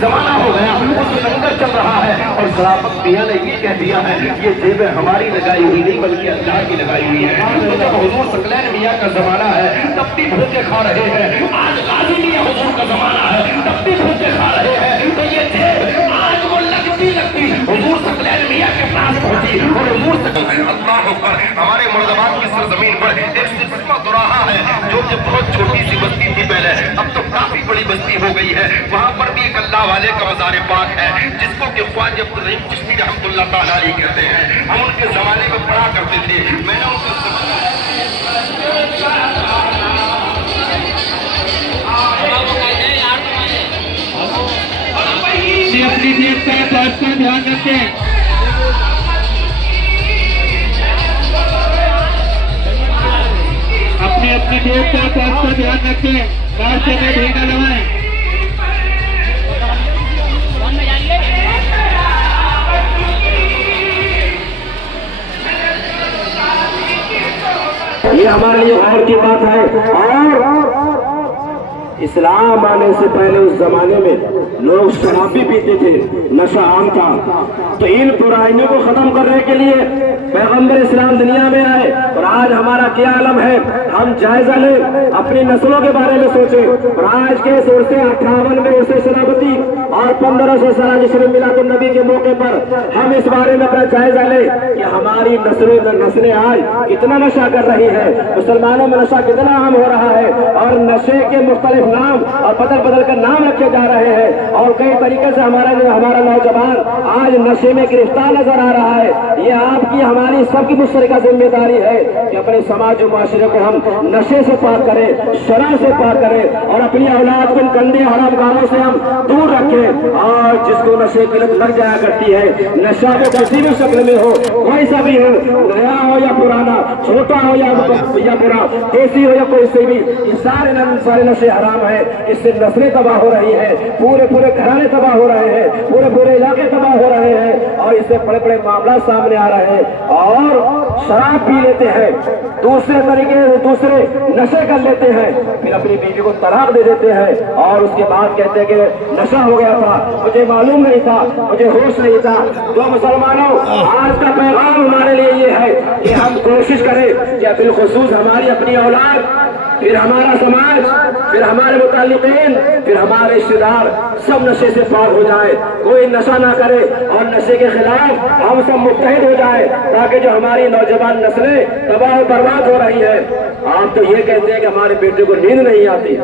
زمانہ ہو گیا، اس میں لنگر چل رہا ہے اور شرافت میاں نے یہ کہہ دیا ہے یہ جیبیں ہماری لگائی ہوئی نہیں بلکہ اللہ کی لگائی ہوئی ہے۔ تو جب حضور ثقلین میاں کا زمانہ ہے تب بھی بھوکے کھا رہے ہیں، آج غازی میاں حضور کا زمانہ ہے تب بھی بھوکے کھا رہے ہیں، تو یہ جیب آج وہ لگتی حضور ثقلین میاں کے پاس پہنچی اور حضور ثقلین اللہ اکبر ہمارے مرادآباد کی سرزمین پر ایک سلسلہ دوراہا ہے جو کہ بہت چھوٹی سی بستی تھی پہلے، اب تو کافی بڑی بستی ہو گئی ہے، وہاں پر بھی ایک اللہ والے کا مزار پاک ہے جس کو کہ خواجہ عبدالرحیم چشتی رحمۃ اللہ تعالیٰ علیہ کہتے ہیں۔ ہم ان کے زمانے میں پڑھا کرتے تھے، میں نے ان کو اپنی جیب کا بات کا دھیان رکھیں، اپنی جیب کا بات کا دھیان رکھیں، راستے میں بھیڑ نہ لگائیں۔ یہ ہمارے لیے غور کی بات ہے، اور اسلام آنے سے پہلے اس زمانے میں لوگ شراب بھی پیتے تھے، نشہ عام تھا، تو ان برائیوں کو ختم کرنے کے لیے پیغمبر اسلام دنیا میں آئے، اور آج ہمارا کیا عالم ہے، ہم جائزہ لیں، اپنی نسلوں کے بارے میں سوچیں، اور آج کے 58 میں عرصے شرابتی اور 1500 سالہ جشن میلاد النبی کے موقع پر ہم اس بارے میں اپنا جائزہ لیں کہ ہماری نسلیں آج کتنا نشہ کر رہی ہے، مسلمانوں میں نشہ کتنا عام ہو رہا ہے، اور نشے کے مختلف نام اور بدل کر نام رکھے جا رہے ہیں، اور کئی طریقے سے ہمارا نوجوان آج نشے میں گرفتار نظر آ رہا ہے۔ یہ آپ کی ہماری سب کی مشترکہ ذمہ داری ہے کہ اپنے سماج و معاشرے کو ہم نشے سے پاک کریں، شراب سے پاک کریں، اور اپنی اولاد کو ان گندے حرام کاموں سے ہم دور رکھیں۔ اور جس کو نشے کی لت لگ جایا کرتی ہے، نشہ وہ کسی بھی شکل میں ہو، کوئی سا بھی ہو، نیا ہو یا پرانا، چھوٹا ہو یا بڑا، دیسی ہو یا کوئی سے بھی، یہ سارے نشے حرام ہے، اس سے نسلیں تباہ ہو رہی ہیں، پورے گھرانے تباہ ہو رہے ہیں، پورے علاقے تباہ ہو رہے ہیں، اور اس سے بڑے معاملات سامنے آ رہے ہیں، اور شراب پی لیتے ہیں، دوسرے نشے کر لیتے ہیں، پھر اپنی بیوی کو طلاق دے دیتے ہیں، اور اس کے بعد کہتے ہیں کہ نشہ ہو گیا تھا، مجھے معلوم نہیں تھا، مجھے ہوش نہیں تھا۔ تو مسلمانوں، آج کا پیغام ہمارے لیے یہ ہے کہ ہم کوشش کریں کہ بالخصوص ہماری اپنی اولاد، پھر ہمارا سماج، پھر ہمارے متعلقین، پھر ہمارے رشتے دار سب نشے سے پاک ہو جائے، کوئی نشہ نہ کرے، اور نشے کے خلاف ہم سب متحد ہو جائیں، تاکہ جو ہماری نوجوان نسلیں تباہ و برباد ہو رہی ہیں۔ آپ تو یہ کہتے ہیں کہ ہمارے بیٹے کو نیند نہیں آتی،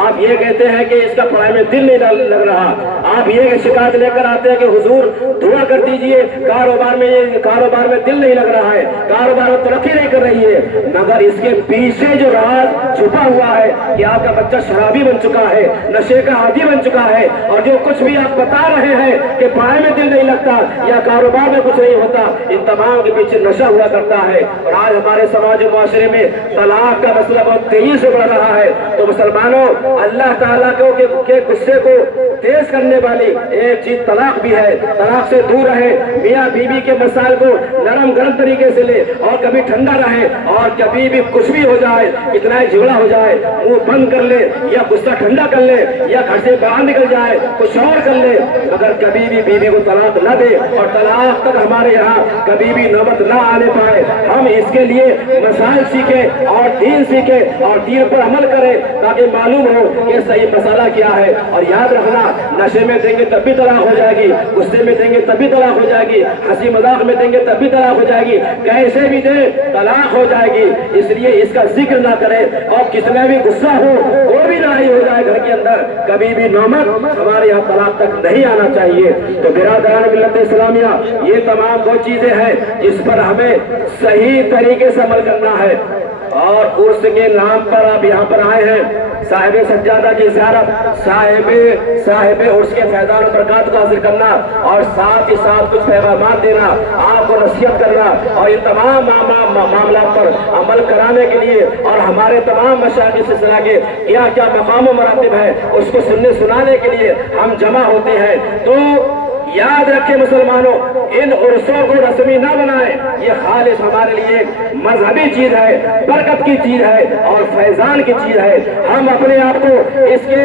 آپ یہ کہتے ہیں کہ اس کا پڑھائی میں دل نہیں لگ رہا، آپ یہ شکایت لے کر آتے ہیں کہ حضور دعا کر دیجئے، کاروبار میں دل نہیں لگ رہا ہے، کاروبار میں ترقی نہیں کر رہی ہے، مگر اس کے پیچھے جو راز چھپا ہوا ہے کہ آپ کا بچہ شرابی بن چکا ہے، نشے کا عادی بن چکا ہے، اور جو کچھ بھی آپ بتا رہے ہیں کہ پڑھائی میں دل نہیں لگتا یا کاروبار میں کچھ نہیں ہوتا، ان تمام کے پیچھے نشہ ہوا کرتا ہے۔ اور آج ہمارے سماج و معاشرے میں طلاق کا مسئلہ بہت تیزی سے بڑھ رہا ہے۔ تو مسلمانوں، اللہ تعالیٰ کے غصے کو تیز کرنے والی ایک چیز طلاق بھی ہے، طلاق سے دور رہے، میاں بیوی کے مسائل کو نرم گرم طریقے سے لے، اور کبھی ٹھنڈا رہے، اور کبھی بھی کچھ بھی ہو جائے، کتنا ہی جھگڑا ہو جائے، منہ بند کر لے، یا غصہ ٹھنڈا کر لے، یا گھر سے باہر نکل جائے، کچھ اور کر لے، مگر کبھی بھی بیوی کو طلاق نہ دے، اور طلاق تک ہمارے یہاں کبھی بھی نوبت نہ آنے پائے۔ ہم اس کے لیے مسائل سیکھیں اور دین سیکھیں اور دین پر عمل کریں، تاکہ معلوم ہو کہ صحیح مسئلہ کیا ہے۔ اور یاد رکھنا، نشے میں دیں گے تب بھی طلاق ہو جائے گی، غصے میں دیں گے تب بھی طلاق ہو جائے گی، ہنسی مذاق میں دیں گے تب بھی طلاق ہو جائے گی، کیسے بھی دیں طلاق ہو جائے گی۔ اس لیے اس کا ذکر نہ کریں، اور کتنا بھی غصہ ہو وہ بھی نہ ہو جائے گھر کے اندر، کبھی بھی نوبت ہمارے یہاں طلاق تک نہیں آنا چاہیے۔ تو برادران ملت اسلامیہ، یہ تمام وہ چیزیں ہیں جس پر ہمیں صحیح طریقے سے عمل کرنا ہے۔ اور عرس کے نام پر آپ یہاں پر آئے ہیں، صاحب سجادہ کی زیارت، صاحب عرس کے فیضان و برکات کو حاصل کرنا، اور ساتھ ہی ساتھ کچھ پیغامات دینا، آپ کو نصیحت کرنا، اور ان تمام معاملات پر عمل کرانے کے لیے، اور ہمارے تمام مشاغل سلسلہ کے کیا کیا مقام و مراتب ہے اس کو سنانے کے لیے ہم جمع ہوتے ہیں۔ تو یاد رکھیں مسلمانوں، ان عرصوں کو رسمی نہ بنائیں، یہ خالص ہمارے لیے ایک مذہبی چیز ہے، برکت کی چیز ہے اور فیضان کی چیز ہے۔ ہم اپنے آپ کو اس کے